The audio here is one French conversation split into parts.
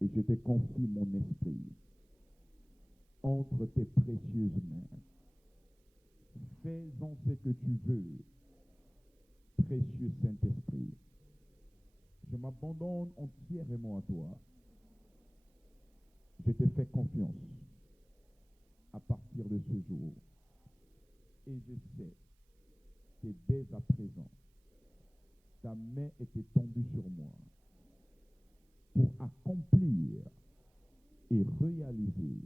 Et je te confie mon esprit entre tes précieuses mains. Fais-en ce que tu veux, précieux Saint-Esprit. Je m'abandonne entièrement à toi. Je te fais confiance à partir de ce jour. Et je sais que dès à présent, ta main était tendue sur moi pour accomplir et réaliser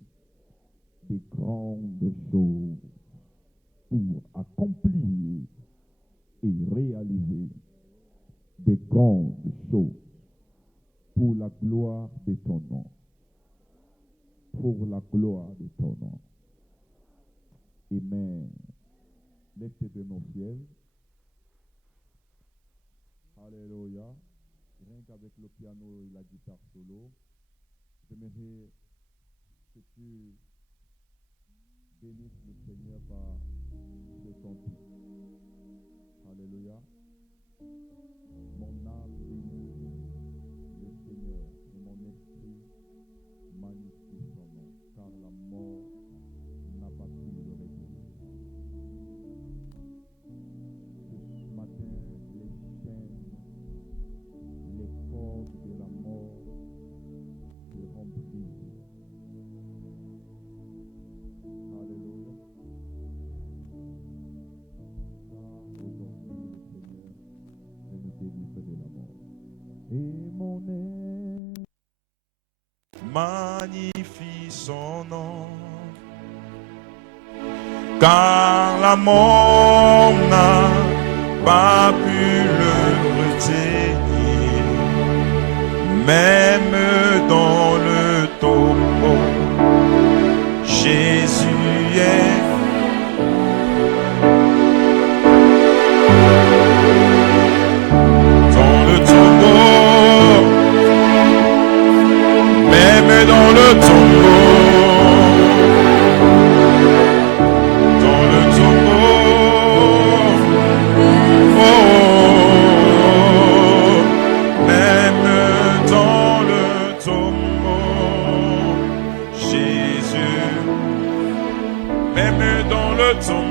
des grandes choses. Pour accomplir et réaliser des grandes choses pour la gloire de ton nom. Pour la gloire de ton nom. Amen. Lève tes deux mains au ciel. Alléluia. Rien qu'avec le piano et la guitare solo, j'aimerais que tu bénisses le Seigneur par ce cantique. Alléluia. Mon âme bénit le Seigneur et mon esprit magnifie son nom, car la mort n'a pas pu le réveiller. Ce matin, les chaînes, les cordes de la mort seront brisées. Alléluia. Car aujourd'hui, le Seigneur veut nous délivrer de la mort. Et mon âme magnifie son nom, car la mort n'a pas pu le retenir, même dans le tombeau, Jésus est. Dans le tombeau, même dans le tombeau, dans le tombeau, oh, même dans le tombeau, Jésus, même dans le tombeau.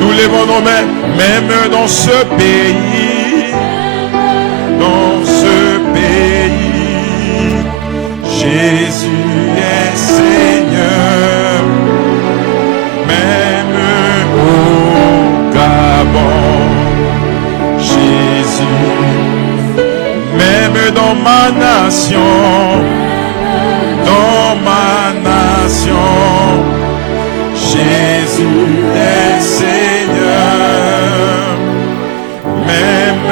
Nous levons nos mains, même dans ce pays, Jésus est Seigneur, même au Gabon, Jésus, même dans ma nation, Jésus est Seigneur, même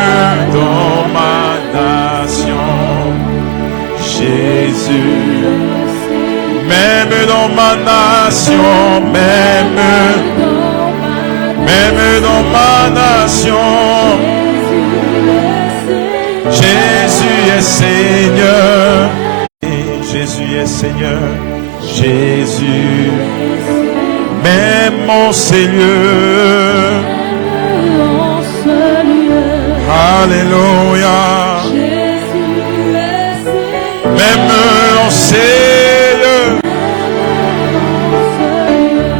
dans ma nation, Jésus, même dans ma nation, même dans ma nation, Jésus est Seigneur, Jésus est Seigneur, Jésus, même en ces lieux, alléluia, même en ces lieux,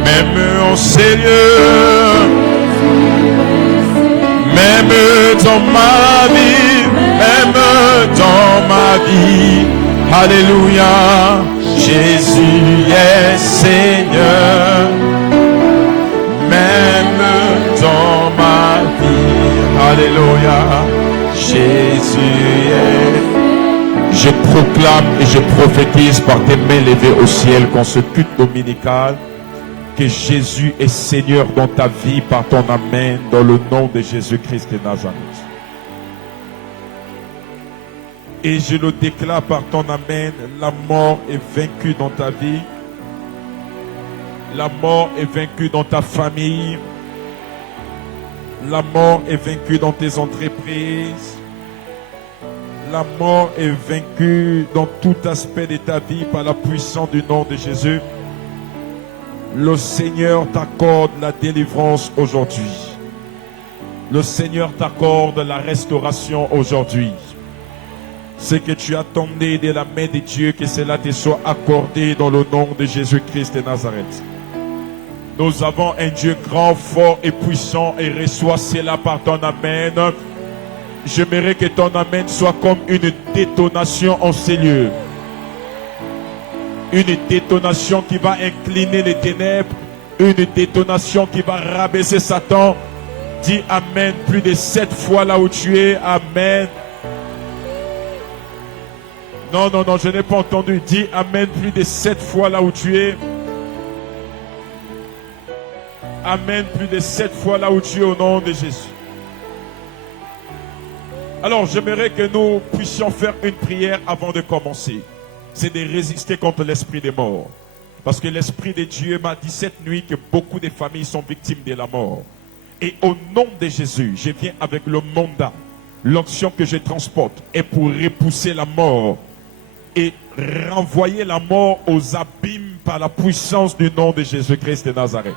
même en ces lieux, même dans ma vie, alléluia, Jésus est Seigneur, même dans ma vie, alléluia, Jésus est. Je proclame et je prophétise par tes mains levées au ciel qu'en ce culte dominical, que Jésus est Seigneur dans ta vie par ton amen, dans le nom de Jésus-Christ de Nazareth. Et je le déclare par ton amen, la mort est vaincue dans ta vie. La mort est vaincue dans ta famille. La mort est vaincue dans tes entreprises. La mort est vaincue dans tout aspect de ta vie par la puissance du nom de Jésus. Le Seigneur t'accorde la délivrance aujourd'hui. Le Seigneur t'accorde la restauration aujourd'hui. Ce que tu attendais de la main de Dieu, que cela te soit accordé dans le nom de Jésus-Christ de Nazareth. Nous avons un Dieu grand, fort et puissant et reçois cela par ton amen. J'aimerais que ton amen soit comme une détonation en ces lieux. Une détonation qui va incliner les ténèbres. Une détonation qui va rabaisser Satan. Dis amen plus de 7 fois là où tu es. Amen. Non, je n'ai pas entendu. Dis amen plus de 7 fois là où tu es. Amen plus de 7 fois là où tu es au nom de Jésus. Alors, j'aimerais que nous puissions faire une prière avant de commencer. C'est de résister contre l'esprit des morts. Parce que l'esprit de Dieu m'a dit cette nuit que beaucoup de familles sont victimes de la mort. Et au nom de Jésus, je viens avec le mandat, l'onction que je transporte est pour repousser la mort et renvoyer la mort aux abîmes par la puissance du nom de Jésus-Christ de Nazareth.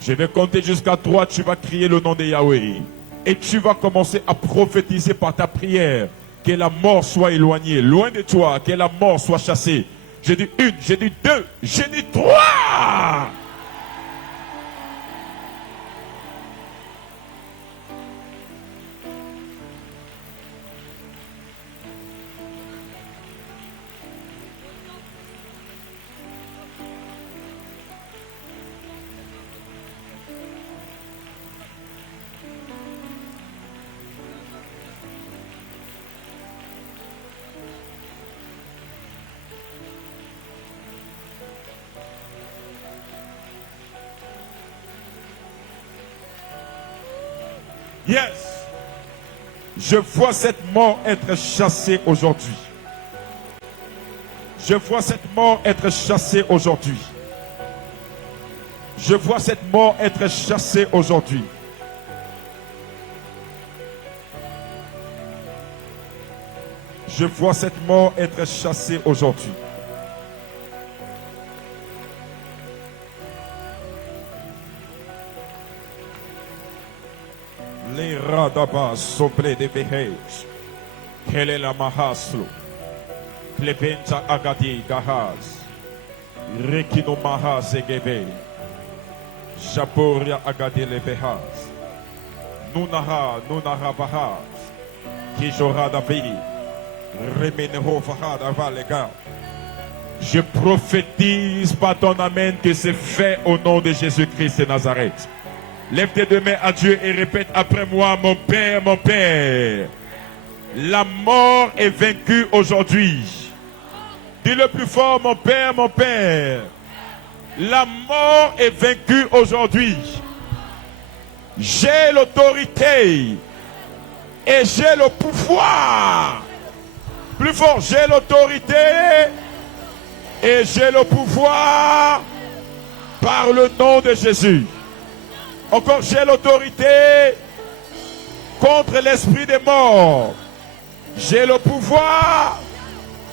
Je vais compter jusqu'à 3, tu vas crier le nom de Yahweh. Et tu vas commencer à prophétiser par ta prière que la mort soit éloignée, loin de toi, que la mort soit chassée. J'ai dit 1, j'ai dit 2, j'ai dit 3. Yes. Je vois cette mort être chassée aujourd'hui. Je vois cette mort être chassée aujourd'hui. Je vois cette mort être chassée aujourd'hui. Je vois cette mort être chassée aujourd'hui. Les radabas soble de behej. Quelle est la mahaslo? Plepenta agadi gahaz. Rekino mahaz egebe. Jaboria agadi le behaz. Nunaha bahaz. Kijora davi. Remeneho fahada valega. Je prophétise par ton amen que c'est fait au nom de Jésus-Christ de Nazareth. Lève tes deux mains à Dieu et répète après moi, mon Père, la mort est vaincue aujourd'hui. Dis le plus fort, mon Père, la mort est vaincue aujourd'hui. J'ai l'autorité et j'ai le pouvoir. Plus fort, j'ai l'autorité et j'ai le pouvoir par le nom de Jésus. Encore, j'ai l'autorité contre l'esprit des morts. J'ai le pouvoir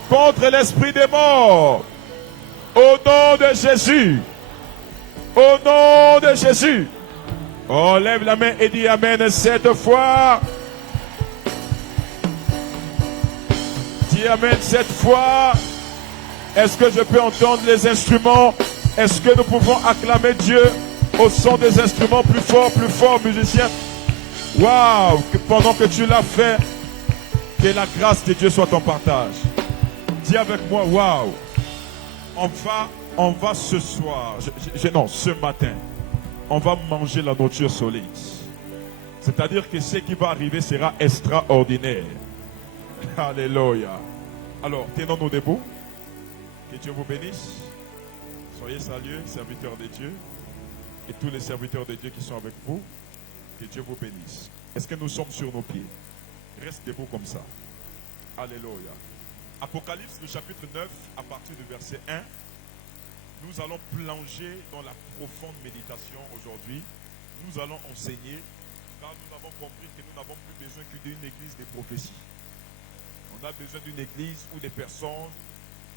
contre l'esprit des morts. Au nom de Jésus. Au nom de Jésus. On lève la main et dit amen 7 fois. Dis amen 7 fois. Est-ce que je peux entendre les instruments? Est-ce que nous pouvons acclamer Dieu au son des instruments? Plus fort, musiciens. Waouh! Pendant que tu l'as fait, que la grâce de Dieu soit ton partage. Dis avec moi, waouh! On va ce soir, ce matin, on va manger la nourriture solide. C'est-à-dire que ce qui va arriver sera extraordinaire. Alléluia. Alors, tenons-nous debout. Que Dieu vous bénisse. Soyez salués, serviteurs de Dieu, et tous les serviteurs de Dieu qui sont avec vous. Que Dieu vous bénisse. Est-ce que nous sommes sur nos pieds? Reste debout comme ça. Alléluia. Apocalypse, le chapitre 9, à partir du verset 1. Nous allons plonger dans la profonde méditation aujourd'hui. Nous allons enseigner, car nous avons compris que nous n'avons plus besoin que d'une église de prophétie. On a besoin d'une église où des personnes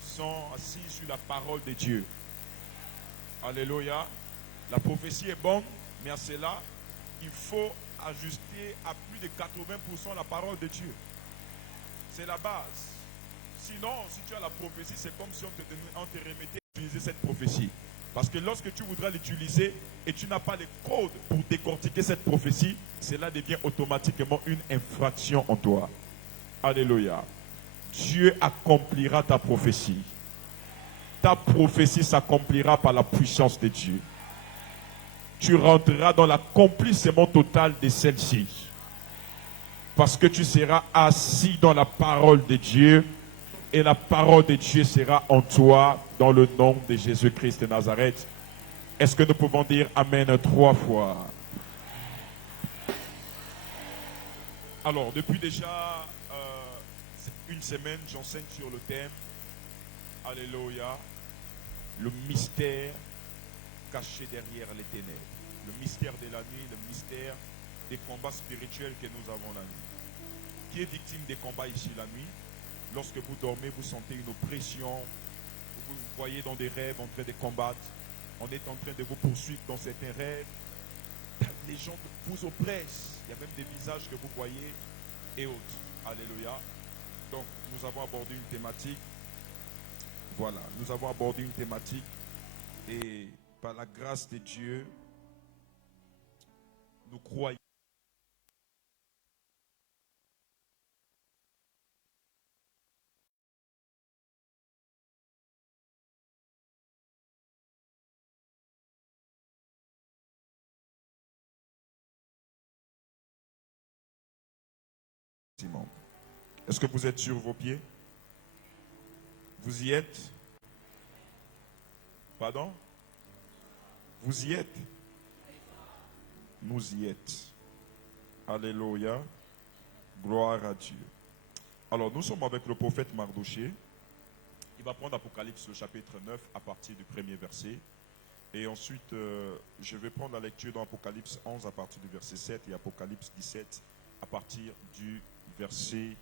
sont assises sur la parole de Dieu. Alléluia. La prophétie est bonne, mais à cela, il faut ajuster à plus de 80% la parole de Dieu. C'est la base. Sinon, si tu as la prophétie, c'est comme si on te remettait à utiliser cette prophétie. Parce que lorsque tu voudras l'utiliser et tu n'as pas les codes pour décortiquer cette prophétie, cela devient automatiquement une infraction en toi. Alléluia. Dieu accomplira ta prophétie. Ta prophétie s'accomplira par la puissance de Dieu. Tu rentreras dans l'accomplissement total de celle-ci. Parce que tu seras assis dans la parole de Dieu. Et la parole de Dieu sera en toi dans le nom de Jésus-Christ de Nazareth. Est-ce que nous pouvons dire Amen 3 fois? Alors, depuis déjà une semaine, j'enseigne sur le thème. Alléluia. Le mystère caché derrière les ténèbres. Le mystère de la nuit, le mystère des combats spirituels que nous avons la nuit. Qui est victime des combats ici la nuit? Lorsque vous dormez, vous sentez une oppression. Vous vous voyez dans des rêves en train de combattre. On est en train de vous poursuivre dans certains rêves. Les gens vous oppressent. Il y a même des visages que vous voyez et autres. Alléluia. Donc, nous avons abordé une thématique. Voilà, nous avons abordé une thématique. Et par la grâce de Dieu, nous croyons. Est-ce que vous êtes sur vos pieds? Vous y êtes? Pardon? Vous y êtes? Nous y êtes. Alléluia. Gloire à Dieu. Alors, nous sommes avec le prophète Mardoché. Il va prendre Apocalypse, le chapitre 9, à partir du premier verset. Et ensuite, je vais prendre la lecture dans Apocalypse 11 à partir du verset 7 et Apocalypse 17 à partir du verset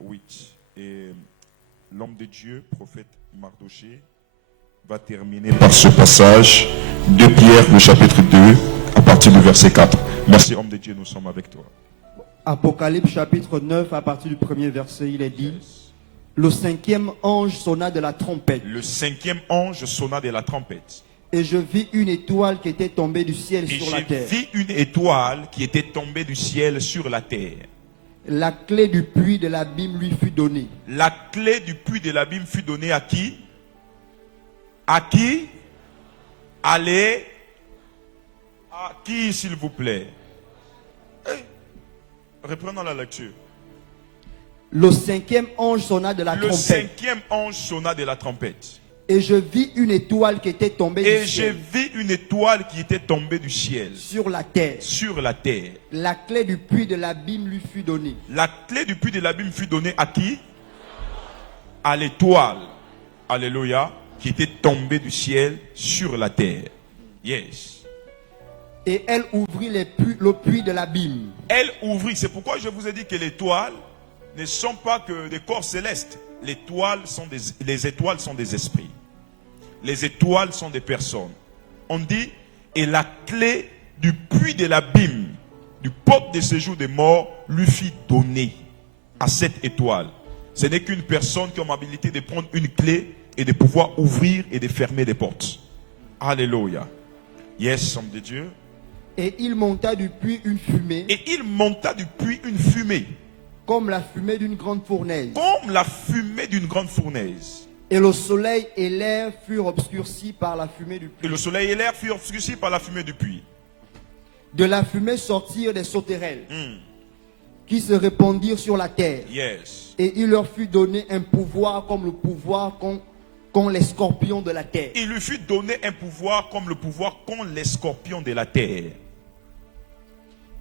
8. Et l'homme de Dieu, prophète Mardoché, va terminer par ce passage de Pierre, le chapitre 2, à partir du verset 4. Merci, homme de Dieu, nous sommes avec toi. Apocalypse chapitre 9, à partir du premier verset, il est dit: Le cinquième ange sonna de la trompette. Le cinquième ange sonna de la trompette. Et je vis une étoile qui était tombée du ciel sur la terre. Et j'ai vu une étoile qui était tombée du ciel sur la terre. La clé du puits de l'abîme lui fut donnée. La clé du puits de l'abîme fut donnée à qui? À qui? Allez. À qui, s'il vous plaît? Reprenons la lecture. Le cinquième ange sonna de la Le trompette. cinquième ange sonna de la trompette. Et je vis une étoile qui était tombée Et du j'ai ciel vu une étoile qui était tombée du ciel. sur la terre. Sur la terre. La clé du puits de l'abîme lui fut donnée. La clé du puits de l'abîme fut donnée à qui? À l'étoile. Alléluia. Qui était tombée du ciel sur la terre. Yes. Et elle ouvrit le puits de l'abîme. Elle ouvrit. C'est pourquoi je vous ai dit que les étoiles ne sont pas que des corps célestes. Les étoiles sont des esprits. Les étoiles sont des personnes. On dit, et la clé du puits de l'abîme, du porte de séjour des morts, lui fit donner à cette étoile. Ce n'est qu'une personne qui a l'habilité de prendre une clé et de pouvoir ouvrir et de fermer des portes. Alléluia. Yes, homme de Dieu. Et il monta du puits une fumée. Et il monta du puits une fumée. Comme la fumée d'une grande fournaise. Comme la fumée d'une grande fournaise. Et le soleil et l'air furent obscurcis par la fumée du puits. Et le soleil et l'air furent obscurcis par la fumée du puits. De la fumée sortirent des sauterelles qui se répandirent sur la terre. Yes. Et il leur fut donné un pouvoir comme le pouvoir qu'ont qu'ont les scorpions de la terre. Il lui fut donné un pouvoir comme le pouvoir qu'ont les scorpions de la terre.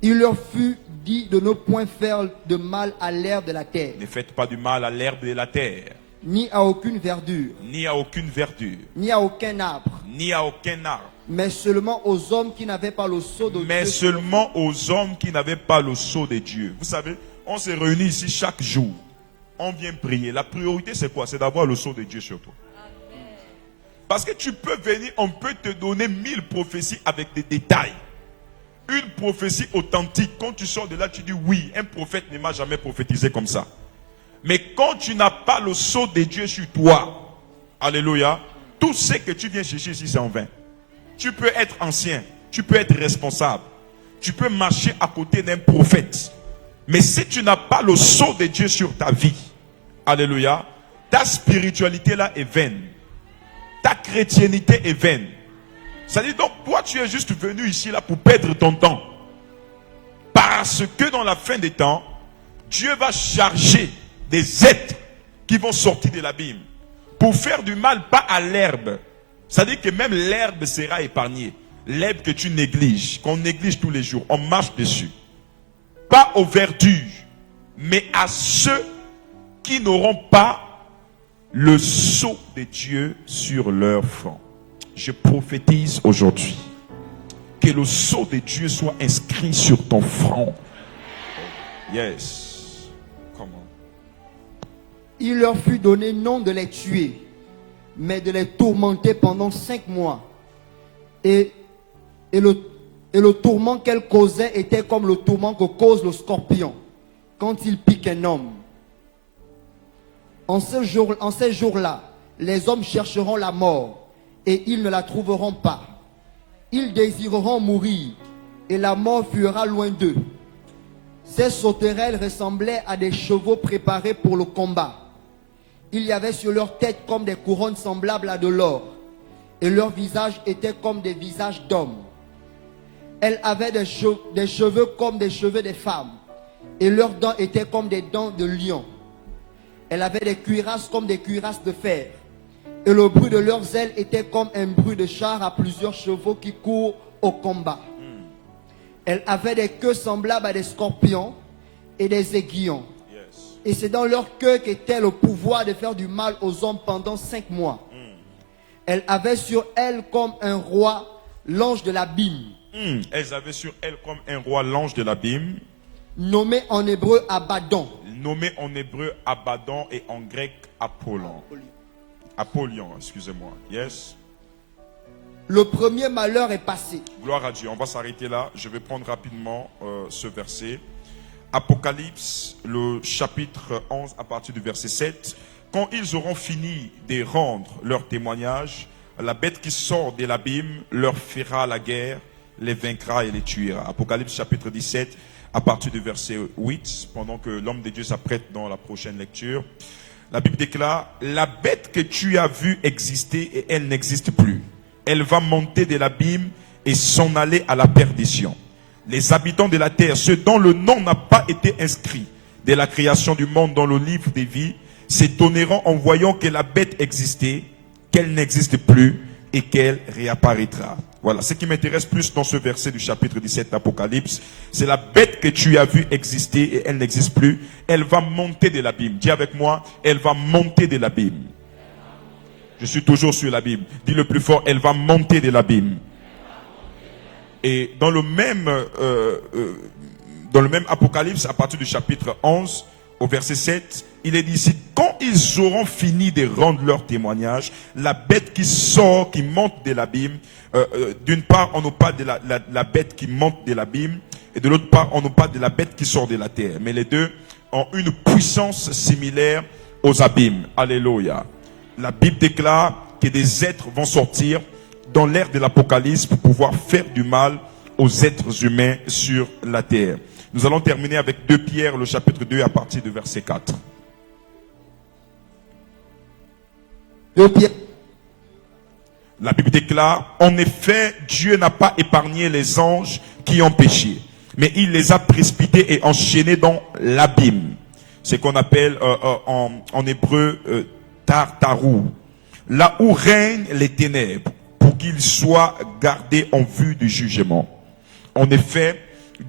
Il leur fut dit de ne point faire de mal à l'herbe de la terre, Ne faites pas du mal à l'herbe de la terre, ni à aucune verdure, ni à aucune verdure, ni à aucun arbre, ni à aucun arbre, mais seulement aux hommes qui n'avaient pas le sceau de mais Dieu. seulement aux hommes qui n'avaient pas le sceau de Dieu. Vous savez, on se réunit ici chaque jour. On vient prier. La priorité, c'est quoi? C'est d'avoir le sceau de Dieu sur toi. Parce que tu peux venir, on peut te donner 1000 prophéties avec des détails. Une prophétie authentique, quand tu sors de là, tu dis oui, un prophète ne m'a jamais prophétisé comme ça. Mais quand tu n'as pas le sceau de Dieu sur toi, alléluia, tout ce que tu viens chercher ici, c'est en vain. Tu peux être ancien, tu peux être responsable, tu peux marcher à côté d'un prophète. Mais si tu n'as pas le sceau de Dieu sur ta vie, alléluia, ta spiritualité là est vaine. Ta chrétiennité est vaine. C'est-à-dire donc toi tu es juste venu ici là pour perdre ton temps. Parce que dans la fin des temps, Dieu va charger des êtres qui vont sortir de l'abîme pour faire du mal, pas à l'herbe. C'est-à-dire que même l'herbe sera épargnée. L'herbe que tu négliges, qu'on néglige tous les jours, on marche dessus. Pas aux verdures, mais à ceux qui n'auront pas le sceau de Dieu sur leur front. Je prophétise aujourd'hui que le sceau de Dieu soit inscrit sur ton front. Yes. Comment? Il leur fut donné non de les tuer, mais de les tourmenter pendant 5 mois. Et le tourment qu'elle causait était comme le tourment que cause le scorpion quand il pique un homme. En ces jours-là, les hommes chercheront la mort et ils ne la trouveront pas. Ils désireront mourir et la mort fuira loin d'eux. Ces sauterelles ressemblaient à des chevaux préparés pour le combat. Il y avait sur leur tête comme des couronnes semblables à de l'or et leurs visages étaient comme des visages d'hommes. Elles avaient des cheveux comme des cheveux des femmes et leurs dents étaient comme des dents de lion. Elles avaient des cuirasses comme des cuirasses de fer. Et le bruit de leurs ailes était comme un bruit de char à plusieurs chevaux qui courent au combat. Elles avaient des queues semblables à des scorpions et des aiguillons. Et c'est dans leur queue qu'était le pouvoir de faire du mal aux hommes pendant 5 mois. Elles avaient sur elles comme un roi l'ange de l'abîme. Elles avaient sur elles comme un roi l'ange de l'abîme. Nommé en hébreu Abaddon. Nommé en hébreu Abaddon et en grec Apollon. Apollyon, excusez-moi. Yes. Le premier malheur est passé. Gloire à Dieu. On va s'arrêter là. Je vais prendre rapidement ce verset. Apocalypse, le chapitre 11 à partir du verset 7. Quand ils auront fini de rendre leur témoignage, la bête qui sort de l'abîme leur fera la guerre, les vaincra et les tuera. Apocalypse chapitre 17 à partir du verset 8, pendant que l'homme de Dieu s'apprête dans la prochaine lecture. La Bible déclare, la bête que tu as vue exister et elle n'existe plus. Elle va monter de l'abîme et s'en aller à la perdition. Les habitants de la terre, ceux dont le nom n'a pas été inscrit de la création du monde dans le livre des vies, s'étonneront en voyant que la bête existait, qu'elle n'existe plus et qu'elle réapparaîtra. Voilà, ce qui m'intéresse plus dans ce verset du chapitre 17 d'Apocalypse, c'est la bête que tu as vue exister et elle n'existe plus. Elle va monter de l'abîme. Dis avec moi, elle va monter de l'abîme. Je suis toujours sur l'abîme. Dis le plus fort, elle va monter de l'abîme. Et dans le même Apocalypse, à partir du chapitre 11, au verset 7, il est dit ici, quand ils auront fini de rendre leur témoignage, la bête qui sort, qui monte de l'abîme, d'une part, on nous parle de la bête qui monte de l'abîme, et de l'autre part, on nous parle de la bête qui sort de la terre. Mais les deux ont une puissance similaire aux abîmes. Alléluia. La Bible déclare que des êtres vont sortir dans l'ère de l'Apocalypse pour pouvoir faire du mal aux êtres humains sur la terre. Nous allons terminer avec 2 Pierre, le chapitre 2, à partir du verset 4. 2 Pierre. La Bible déclare, en effet, Dieu n'a pas épargné les anges qui ont péché, mais il les a précipités et enchaînés dans l'abîme. C'est qu'on appelle en hébreu tartarou. là où règnent les ténèbres, pour qu'ils soient gardés en vue du jugement. En effet,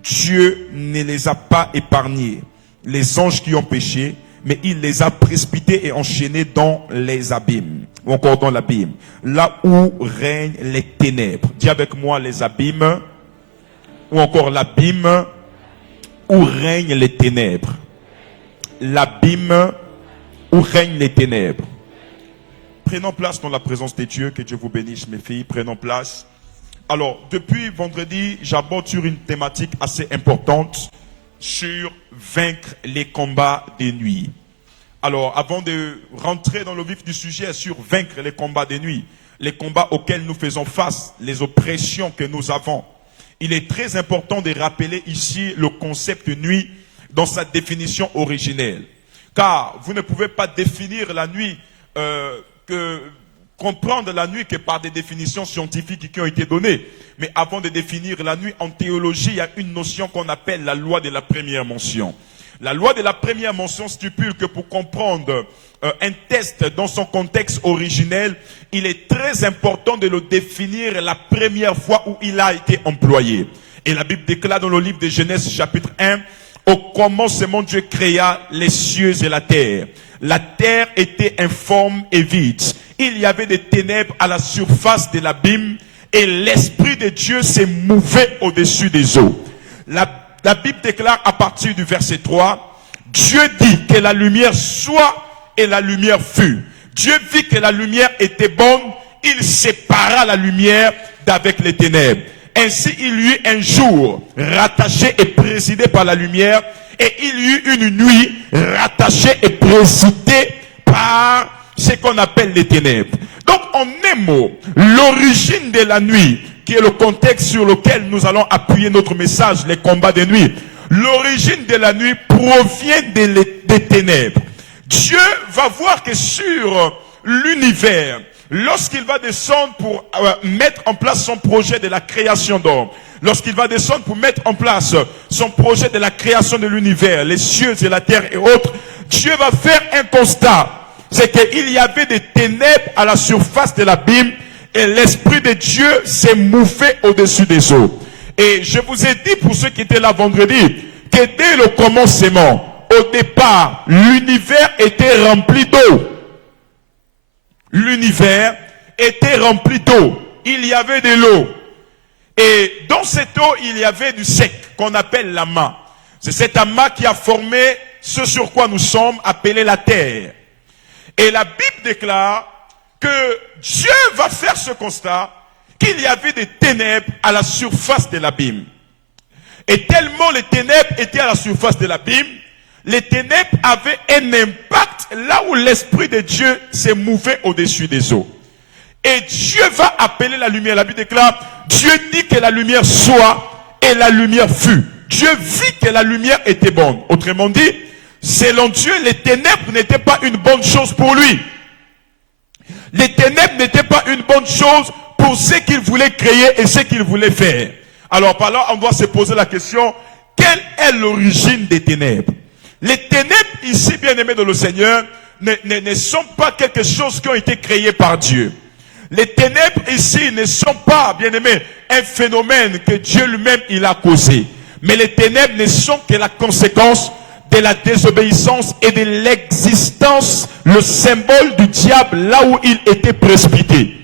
Dieu ne les a pas épargnés, les anges qui ont péché, mais il les a précipités et enchaînés dans les abîmes, ou encore dans l'abîme, là où règnent les ténèbres. Dis avec moi les abîmes, ou encore l'abîme, où règnent les ténèbres. L'abîme, où règnent les ténèbres. Prenons place dans la présence de Dieu, que Dieu vous bénisse mes filles, prenons place. Alors, depuis vendredi, j'aborde sur une thématique assez importante, sur vaincre les combats des nuits. Alors, avant de rentrer dans le vif du sujet sur vaincre les combats des nuits, les combats auxquels nous faisons face, les oppressions que nous avons, il est très important de rappeler ici le concept nuit dans sa définition originelle. Car vous ne pouvez pas définir la nuit, comprendre la nuit que par des définitions scientifiques qui ont été données. Mais avant de définir la nuit, en théologie, il y a une notion qu'on appelle la loi de la première mention. La loi de la première mention stipule que pour comprendre un test dans son contexte originel, il est très important de le définir la première fois où il a été employé. Et la Bible déclare dans le livre de Genèse chapitre 1, au commencement Dieu créa les cieux et la terre. La terre était informe et vide. Il y avait des ténèbres à la surface de l'abîme et l'Esprit de Dieu s'est mouvé au-dessus des eaux. La Bible déclare à partir du verset 3, Dieu dit que la lumière soit et la lumière fut. Dieu vit que la lumière était bonne, il sépara la lumière d'avec les ténèbres. Ainsi il y eut un jour rattaché et présidé par la lumière, et il y eut une nuit rattachée et présidée par ce qu'on appelle les ténèbres. Donc en un mot, l'origine de la nuit, qui est le contexte sur lequel nous allons appuyer notre message, les combats de nuit, l'origine de la nuit provient des ténèbres. Dieu va voir que sur l'univers, lorsqu'il va descendre pour mettre en place son projet de la création d'homme, lorsqu'il va descendre pour mettre en place son projet de la création de l'univers, les cieux et la terre et autres, Dieu va faire un constat. C'est qu'il y avait des ténèbres à la surface de l'abîme et l'Esprit de Dieu s'est mouvé au-dessus des eaux. Et je vous ai dit, pour ceux qui étaient là vendredi, que dès le commencement, au départ, l'univers était rempli d'eau. L'univers était rempli d'eau. Il y avait de l'eau. Et dans cette eau, il y avait du sec, qu'on appelle l'amas. C'est cet amas qui a formé ce sur quoi nous sommes, appelés la terre. Et la Bible déclare que Dieu va faire ce constat, qu'il y avait des ténèbres à la surface de l'abîme. Et tellement les ténèbres étaient à la surface de l'abîme, les ténèbres avaient un impact là où l'Esprit de Dieu s'est mouvé au-dessus des eaux. Et Dieu va appeler la lumière. La Bible déclare, Dieu dit que la lumière soit et la lumière fut. Dieu vit que la lumière était bonne. Autrement dit, selon Dieu, les ténèbres n'étaient pas une bonne chose pour lui. Les ténèbres n'étaient pas une bonne chose pour ce qu'il voulait créer et ce qu'il voulait faire. Alors par là, on doit se poser la question, quelle est l'origine des ténèbres? Les ténèbres ici, bien-aimés dans le Seigneur, ne sont pas quelque chose qui ont été créés par Dieu. Les ténèbres ici ne sont pas, bien-aimés, un phénomène que Dieu lui-même il a causé. Mais les ténèbres ne sont que la conséquence de la désobéissance et de l'existence, le symbole du diable là où il était précipité.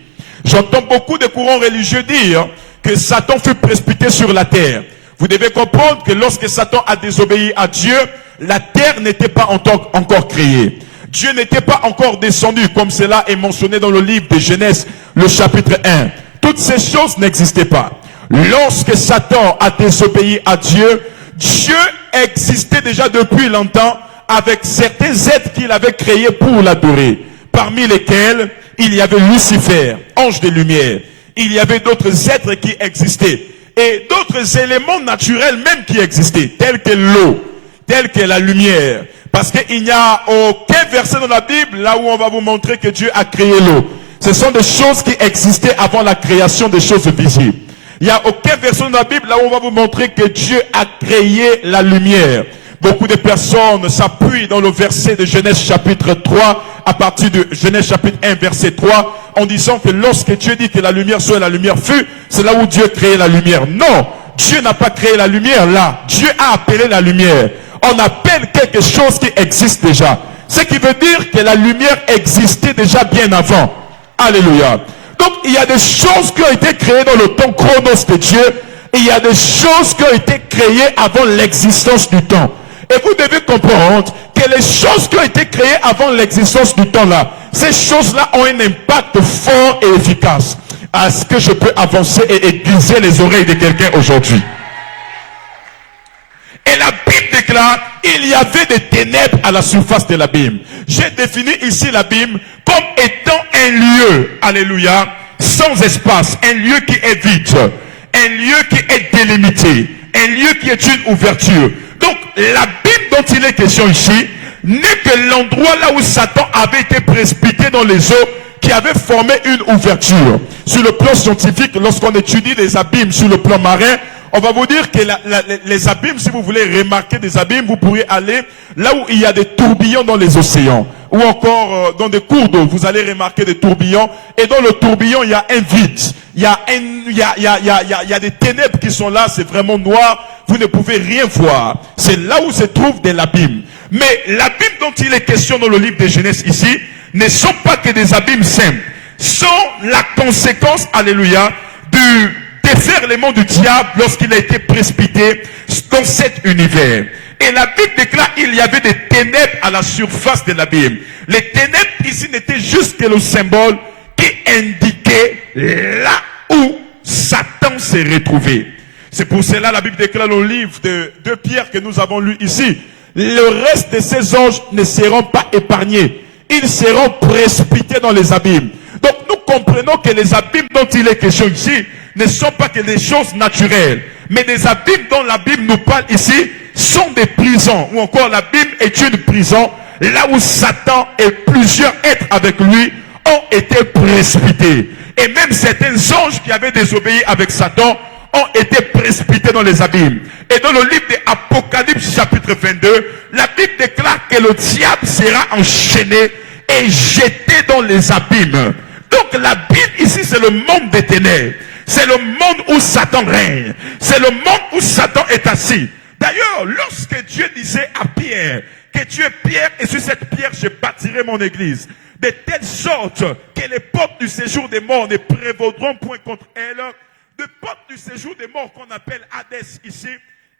J'entends beaucoup de courants religieux dire que Satan fut précipité sur la terre. Vous devez comprendre que lorsque Satan a désobéi à Dieu, la terre n'était pas encore créée. Dieu n'était pas encore descendu, comme cela est mentionné dans le livre de Genèse, le chapitre 1. Toutes ces choses n'existaient pas. Lorsque Satan a désobéi à Dieu, Dieu existait déjà depuis longtemps avec certains êtres qu'il avait créés pour l'adorer. Parmi lesquels, il y avait Lucifer, ange de lumière. Il y avait d'autres êtres qui existaient. Et d'autres éléments naturels même qui existaient, tels que l'eau, tels que la lumière. Parce qu'il n'y a aucun verset dans la Bible là où on va vous montrer que Dieu a créé l'eau. Ce sont des choses qui existaient avant la création des choses visibles. Il n'y a aucun verset dans la Bible là où on va vous montrer que Dieu a créé la lumière. Beaucoup de personnes s'appuient dans le verset de Genèse chapitre 3 à partir de Genèse chapitre 1 verset 3 en disant que lorsque Dieu dit que la lumière soit, la lumière fut, c'est là où Dieu a créé la lumière. Non, Dieu n'a pas créé la lumière là. Dieu a appelé la lumière. On appelle quelque chose qui existe déjà. Ce qui veut dire que la lumière existait déjà bien avant. Alléluia. Donc il y a des choses qui ont été créées dans le temps chronos de Dieu. Et il y a des choses qui ont été créées avant l'existence du temps. Et vous devez comprendre que les choses qui ont été créées avant l'existence du temps là, ces choses-là ont un impact fort et efficace. Est-ce que je peux avancer et aiguiser les oreilles de quelqu'un aujourd'hui? Et la Bible déclare, il y avait des ténèbres à la surface de l'abîme. J'ai défini ici l'abîme comme étant un lieu, alléluia, sans espace, un lieu qui est vide, un lieu qui est délimité, un lieu qui est une ouverture. Donc l'abîme dont il est question ici n'est que l'endroit là où Satan avait été précipité dans les eaux qui avait formé une ouverture. Sur le plan scientifique, lorsqu'on étudie les abîmes sur le plan marin, on va vous dire que les abîmes, si vous voulez remarquer des abîmes, vous pourrez aller là où il y a des tourbillons dans les océans. Ou encore dans des cours d'eau, vous allez remarquer des tourbillons. Et dans le tourbillon, il y a un vide. Il y a des ténèbres qui sont là, c'est vraiment noir. Vous ne pouvez rien voir. C'est là où se trouve des abîmes. Mais l'abîme dont il est question dans le livre de Genèse ici, ne sont pas que des abîmes simples. Sont la conséquence, alléluia, du déferlement du diable lorsqu'il a été précipité dans cet univers. Et la Bible déclare qu'il y avait des ténèbres à la surface de l'abîme. Les ténèbres ici n'étaient juste que le symbole qui indiquait là où Satan s'est retrouvé. C'est pour cela la Bible déclare dans le livre de 2 Pierre que nous avons lu ici. Le reste de ces anges ne seront pas épargnés. Ils seront précipités dans les abîmes. Donc nous comprenons que les abîmes dont il est question ici ne sont pas que des choses naturelles, mais des abîmes dont la Bible nous parle ici sont des prisons, ou encore la Bible est une prison, là où Satan et plusieurs êtres avec lui ont été précipités. Et même certains anges qui avaient désobéi avec Satan ont été précipités dans les abîmes. Et dans le livre de Apocalypse chapitre 22, la Bible déclare que le diable sera enchaîné et jeté dans les abîmes. Donc la Bible ici c'est le monde des ténèbres. C'est le monde où Satan règne. C'est le monde où Satan est assis. D'ailleurs, lorsque Dieu disait à Pierre que tu es Pierre et sur cette pierre je bâtirai mon église, de telle sorte que les portes du séjour des morts ne prévaudront point contre elle, de portes du séjour des morts qu'on appelle Hadès ici,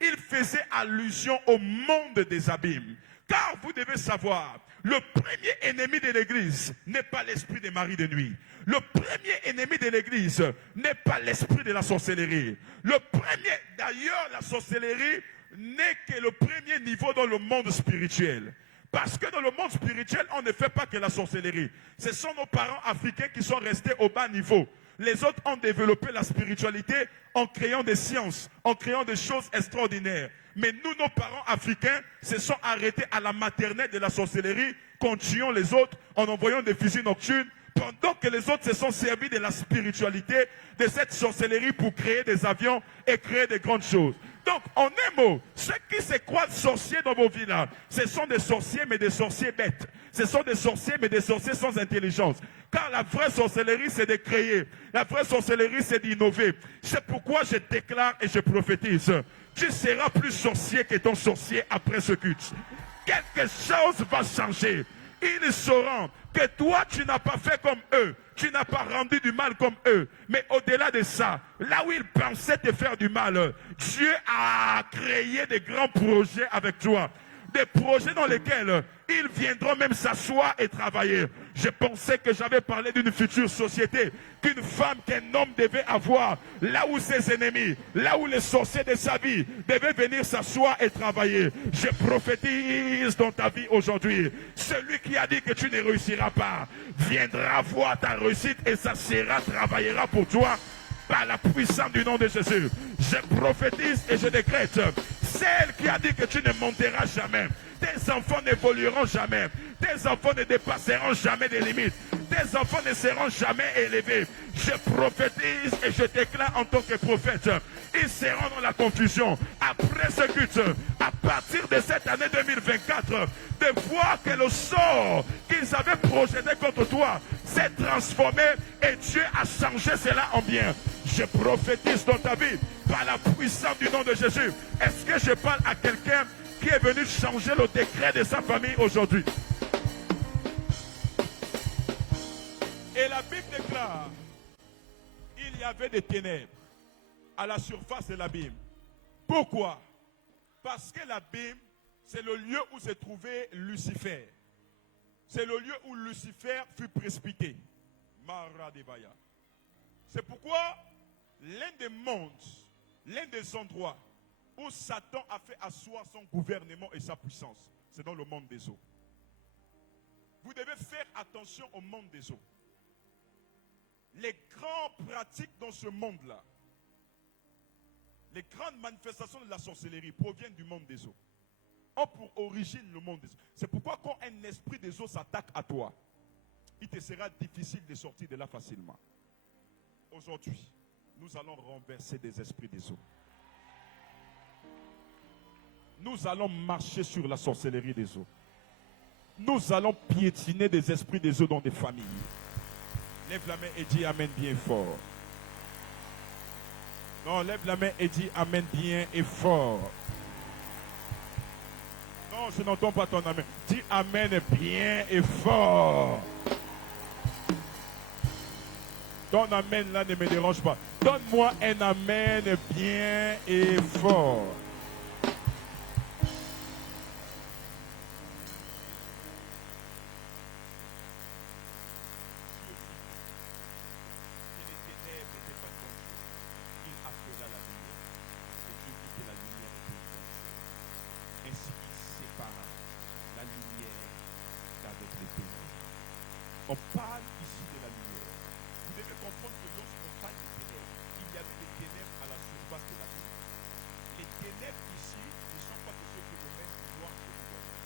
il faisait allusion au monde des abîmes. Car vous devez savoir, le premier ennemi de l'église n'est pas l'esprit des maris de nuit. Le premier ennemi de l'église n'est pas l'esprit de la sorcellerie. Le premier, d'ailleurs, la sorcellerie n'est que le premier niveau dans le monde spirituel. Parce que dans le monde spirituel, on ne fait pas que la sorcellerie. Ce sont nos parents africains qui sont restés au bas niveau. Les autres ont développé la spiritualité en créant des sciences, en créant des choses extraordinaires. Mais nous, nos parents africains, se sont arrêtés à la maternelle de la sorcellerie, continuant les autres en envoyant des fusils nocturnes, pendant que les autres se sont servis de la spiritualité, de cette sorcellerie pour créer des avions et créer de grandes choses. Donc, en un mot, ceux qui se croient sorciers dans vos vies-là, ce sont des sorciers, mais des sorciers bêtes. Ce sont des sorciers, mais des sorciers sans intelligence. Car la vraie sorcellerie, c'est de créer. La vraie sorcellerie, c'est d'innover. C'est pourquoi je déclare et je prophétise. Tu seras plus sorcier que ton sorcier après ce culte. Quelque chose va changer. Ils sauront que toi, tu n'as pas fait comme eux. Tu n'as pas rendu du mal comme eux. Mais au-delà de ça, là où ils pensaient te faire du mal, Dieu a créé des grands projets avec toi. Des projets dans lesquels ils viendront même s'asseoir et travailler. Je pensais que j'avais parlé d'une future société, qu'une femme, qu'un homme devait avoir, là où ses ennemis, là où les sorciers de sa vie devaient venir s'asseoir et travailler. Je prophétise dans ta vie aujourd'hui. Celui qui a dit que tu ne réussiras pas, viendra voir ta réussite et s'assiera, travaillera pour toi. Par la puissance du nom de Jésus, je prophétise et je décrète, celle qui a dit que tu ne monteras jamais, tes enfants n'évolueront jamais, tes enfants ne dépasseront jamais des limites, tes tes enfants ne seront jamais élevés. Je prophétise et je déclare en tant que prophète, ils seront dans la confusion. Après ce culte, à partir de cette année 2024, de voir que le sort qu'ils avaient projeté contre toi s'est transformé et Dieu a changé cela en bien. Je prophétise dans ta vie par la puissance du nom de Jésus. Est-ce que je parle à quelqu'un qui est venu changer le décret de sa famille aujourd'hui? Et la Bible déclare, il y avait des ténèbres à la surface de l'abîme. Pourquoi? Parce que l'abîme, c'est le lieu où se trouvait Lucifer. C'est le lieu où Lucifer fut précipité. Maradebaya. C'est pourquoi l'un des mondes, l'un des endroits où Satan a fait asseoir son gouvernement et sa puissance, c'est dans le monde des eaux. Vous devez faire attention au monde des eaux. Les grandes pratiques dans ce monde-là, les grandes manifestations de la sorcellerie proviennent du monde des eaux. Ont pour origine le monde des eaux. C'est pourquoi quand un esprit des eaux s'attaque à toi, il te sera difficile de sortir de là facilement. Aujourd'hui, nous allons renverser des esprits des eaux. Nous allons marcher sur la sorcellerie des eaux. Nous allons piétiner des esprits des eaux dans des familles. Lève la main et dis Amen bien fort. Non, lève la main et dis Amen bien et fort. Non, je n'entends pas ton Amen. Dis Amen bien et fort. Ton Amen là ne me dérange pas. Donne-moi un Amen bien et fort. On parle ici de la lumière. Vous devez comprendre que lorsqu'on parle des ténèbres, il y avait des ténèbres à la surface de la vie. Les ténèbres ici ne sont pas des autres phénomènes du noir que vous voyez.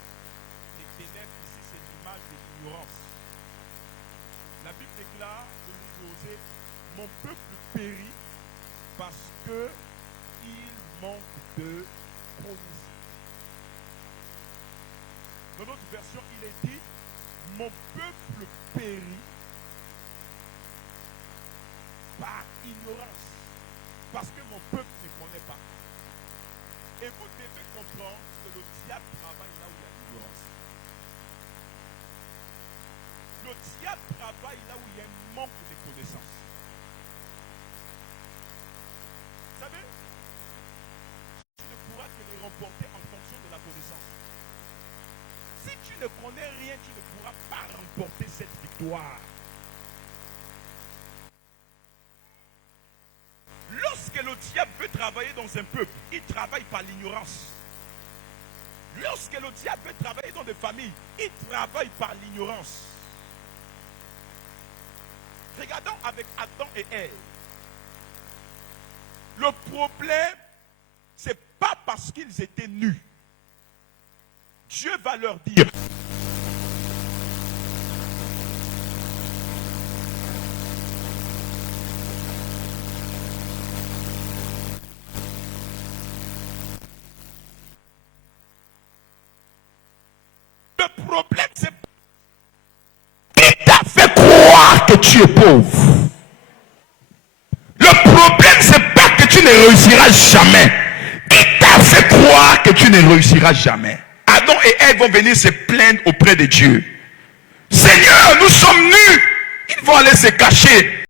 Les ténèbres ici, c'est l'image de l'ignorance. La Bible déclare, de Josué, mon peuple périt parce qu'il manque de connaissance. Dans notre version, il est dit, mon peuple périt par ignorance, parce que mon peuple ne connaît pas. Et vous devez comprendre que le diable travaille là où il y a l'ignorance. Le diable travaille là où il y a un manque de connaissances. Vous savez, tu ne pourras te les remporter en fonction de la connaissance. Si tu ne connais rien, tu ne pourras pas remporter cette victoire. Lorsque le diable veut travailler dans un peuple, il travaille par l'ignorance. Lorsque le diable veut travailler dans des familles, il travaille par l'ignorance. Regardons avec Adam et Ève. Le problème, c'est pas parce qu'ils étaient nus. Dieu va leur dire. Le problème, c'est qui t'a fait croire que tu es pauvre. Le problème, c'est pas que tu ne réussiras jamais. Qui t'a fait croire que tu ne réussiras jamais. Adam et Ève vont venir se plaindre auprès de Dieu. Seigneur, nous sommes nus. Ils vont aller se cacher.